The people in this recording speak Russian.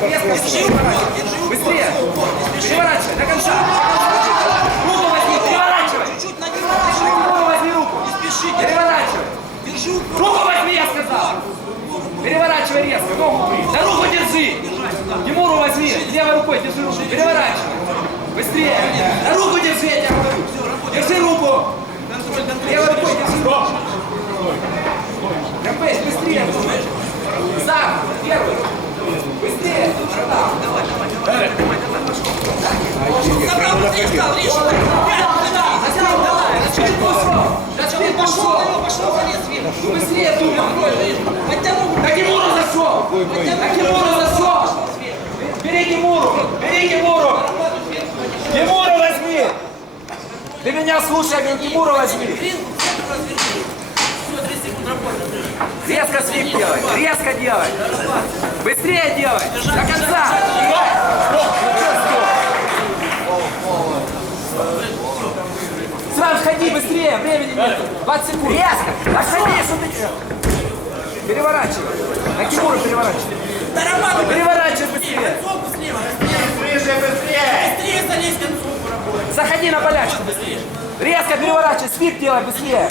Быстрее! Переворачивай! До! Руку возьми! Переворачивай! Чуть-чуть Руку возьми руку! Не спеши! Переворачивай! Держи руку! Руку возьми, я сказал! Переворачивай резко! Ногу при! Да руку держи! Тимуру возьми! Левой рукой держи руку! Переворачивай! Быстрее! Да руку держи! Давай, давай, давай. Пошел, пошел, залез вверх. Быстрее, думай. На Тимуру засол! На Тимуру засол! Бери Тимуру! Бери Тимуру! Тимуру возьми! Ты меня слушай, я говорю, Тимуру возьми! Резко свип делай! Резко делай! Быстрее делай! До конца! Сам входи быстрее! Времени нет! 20 секунд! Резко! Отходи, что ты... Переворачивай! На Тимуру переворачивай! Переворачивай быстрее! Быстрее залезь к концу. Заходи на быстрее! Резко переворачивай! Свип делай быстрее!